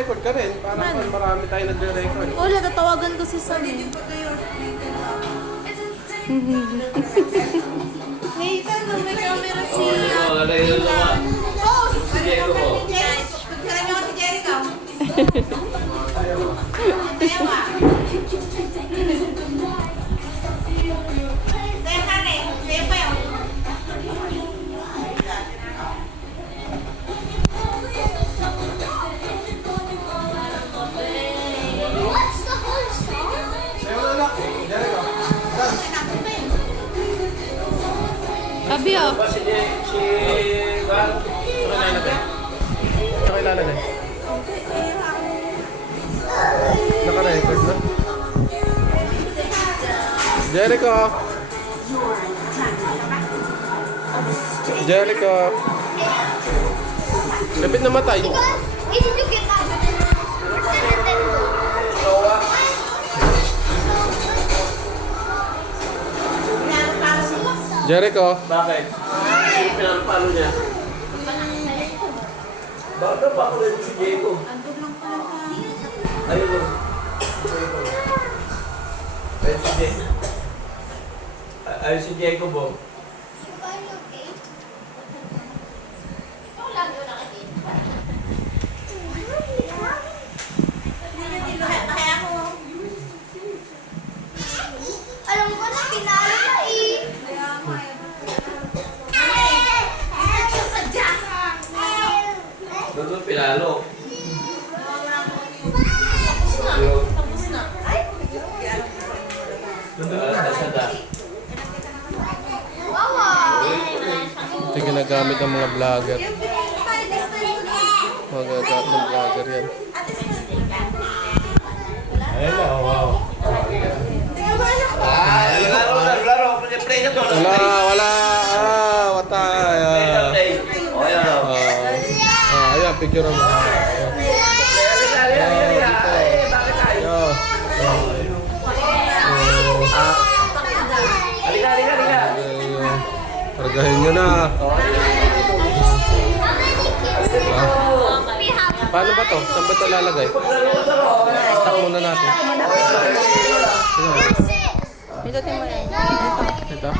Magre-record ka rin. Para marami tayo nagre-record. Wala, tatawagan ko si Sam. Nathan, may camera si... Si Diego ko. Pagkara niyo si Jericho. Saya kane, saya pa yun. What's the whole song? Sabi oh. Ba si Val? Saka ilalagay. Naka-record na. Jericho! Jericho! Lapit na matay. Did you get that? Jericho! Bakit? Sino pinapalo niya? Bakit pa ako rin si Diego? Ayun mo. Ayun si Diego. Ayun si Diego mo. Alam ko na, pinalo na eh. Doon pinalo. Tapos na. Ay, Kasada. Ito yung ginagamit ng mga vlogger. Mga ginagamit ng vlogger yan. Ayun na, wow. Laro. Play na to. Wala. Watay. Play. O, ayan o. Ayan, picture mo. Halika. Kargahin nyo na. Paano ba to? Saan ba ito lalagay? Stop muna natin. Pindutin mo yan. Ito?